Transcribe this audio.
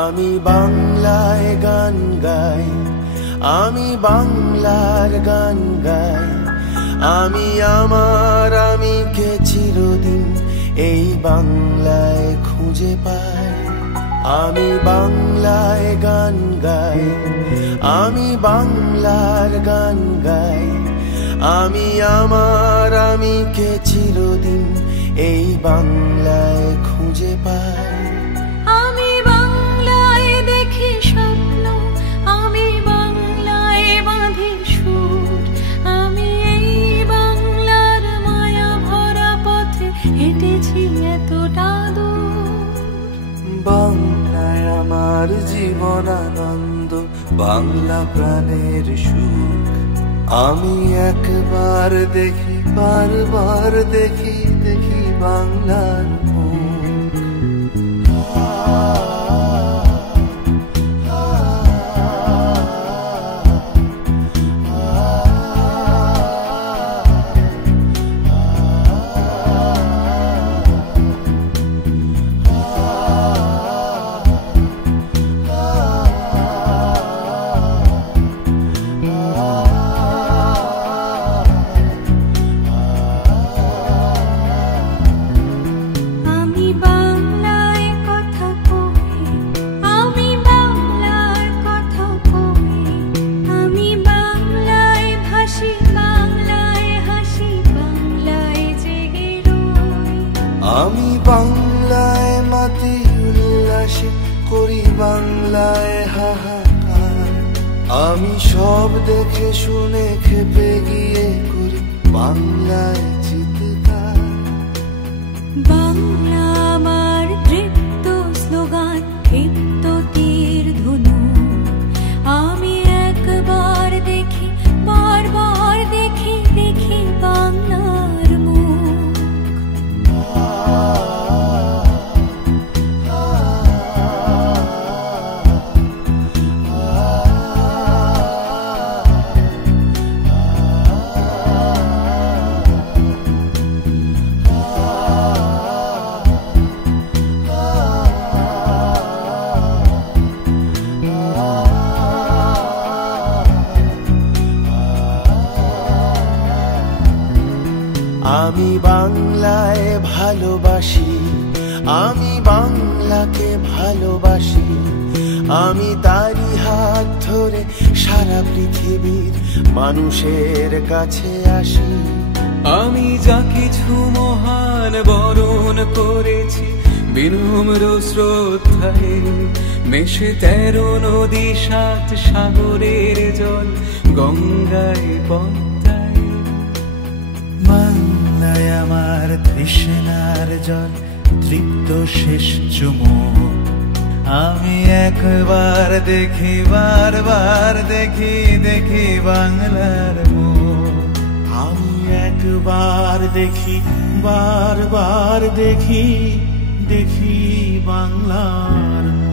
আমি বাংলায় গান গাই, আমি বাংলার গান গাই, আমি আমার আমিকে চিরদিন এই বাংলায় খুঁজে পাই। আমি বাংলায় গান গাই, আমি বাংলার গান গাই, আমি আমার আমিকে চিরদিন এই বাংলায় খুঁজে পাই। আমি বাংলায় দেখি স্বপ্ন, আমি বাংলায় বাঁধি সুর, আমি এই বাংলার মায়া ভরা পথে হেঁটেছি এতটা দূর। বাংলায় আমার জীবন আনন্দ, বাংলা প্রাণের সুখ। আমি একবার দেখি, বারবার দেখি, দেখি বাংলার মুখ। আমি বাংলায় মাতি উল্লাসে করি বাংলায় হাহাকার, আমি সব দেখে শুনে খেপে গিয়ে করি বাংলায় চিৎকার। বাংলা আমার তৃপ্ত স্লোগান, ক্ষিপ্ত তীর ধনুক। আমি একবার দেখি, বারবার দেখি, দেখি বাংলার মুখ। আমি বাংলায় ভালোবাসি, আমি বাংলাকে ভালোবাসি, আমি তারই হাত ধরে সারা পৃথিবীর মানুষের কাছে আসি। আমি যা কিছু মহান বরণ করেছি বিনম্র শ্রদ্ধায়, মেশে 13 নদী 7 সাগরের জল গঙ্গায় পদ্মায়। বাংলায় আমার তৃষ্ণার জল, তৃপ্ত শেষ চুমুক। আমি একবার দেখি, বারবার দেখি, দেখি বাংলার মুখ। আমি একবার দেখি, বারবার দেখি, দেখি বাংলার মুখ।